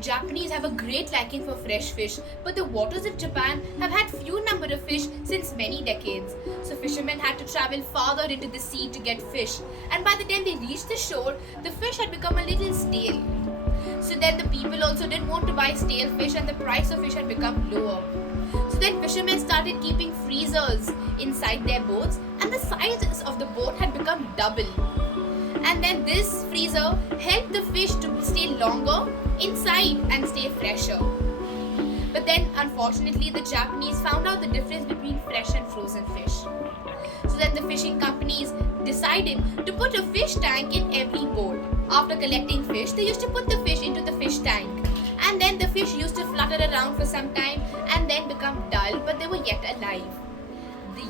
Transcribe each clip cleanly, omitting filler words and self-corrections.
Japanese have a great liking for fresh fish, but the waters of Japan have had few number of fish since many decades. So fishermen had to travel farther into the sea to get fish, and by the time they reached the shore, the fish had become a little stale. So then the people also didn't want to buy stale fish and the price of fish had become lower. So then fishermen started keeping freezers inside their boats and the sizes of the boat had become double. And then this freezer helped the fish to stay longer inside and stay fresher. But then unfortunately the Japanese found out the difference between fresh and frozen fish. So then the fishing companies decided to put a fish tank in every boat. After collecting fish, they used to put the fish into the fish tank. And then the fish used to flutter around for some time and then become dull, but they were yet alive.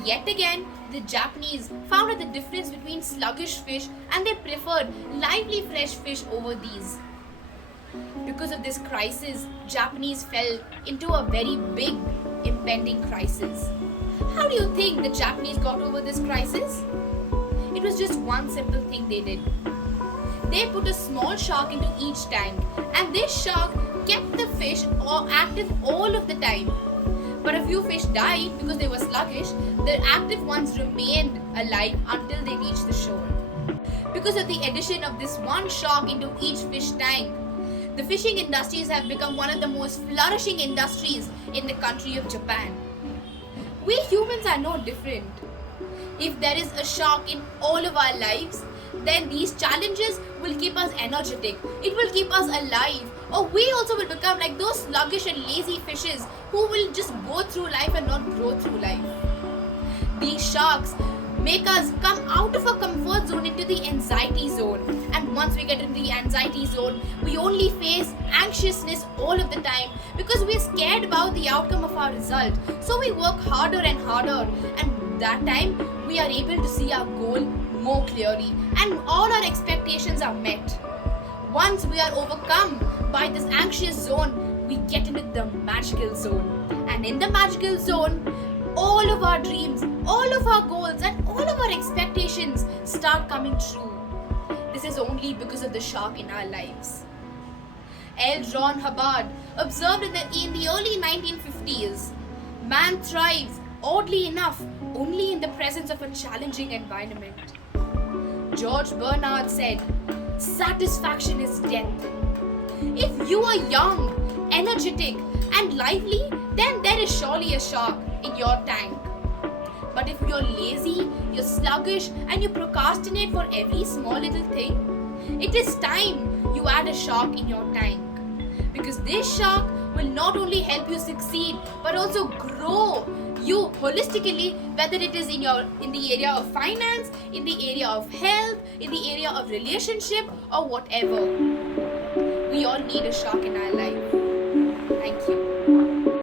Yet again, the Japanese found out the difference between sluggish fish and they preferred lively fresh fish over these. Because of this crisis, Japanese fell into a very big impending crisis. How do you think the Japanese got over this crisis? It was just one simple thing they did. They put a small shark into each tank, and this shark kept the fish active all of the time. But a few fish died because they were sluggish. The active ones remained alive until they reached the shore. Because of the addition of this one shark into each fish tank, the fishing industries have become one of the most flourishing industries in the country of Japan. We humans are no different. If there is a shark in all of our lives, then these challenges will keep us energetic. It will keep us alive. Or we also will become like those sluggish and lazy fishes who will just go through life and not grow through life. These sharks make us come out of our comfort zone into the anxiety zone. And once we get into the anxiety zone, we only face anxiousness all of the time because we're scared about the outcome of our result. So we work harder and harder, and that time we are able to see our goal more clearly and all our expectations are met. Once we are overcome by this anxious zone, we get into the magical zone. And in the magical zone, all of our dreams, all of our goals, and all of our expectations start coming true. This is only because of the shark in our lives. L. Ron Hubbard observed in the early 1950s, man thrives, oddly enough, only in the presence of a challenging environment. George Bernard said, satisfaction is death. If you are young, energetic, and lively, then there is surely a shark in your tank. But if you're lazy, you're sluggish, and you procrastinate for every small little thing, it is time you add a shark in your tank. Because this shark will not only help you succeed, but also grow you holistically, whether it is in the area of finance, in the area of health, in the area of relationship, or whatever. We all need a shark in our life. Thank you.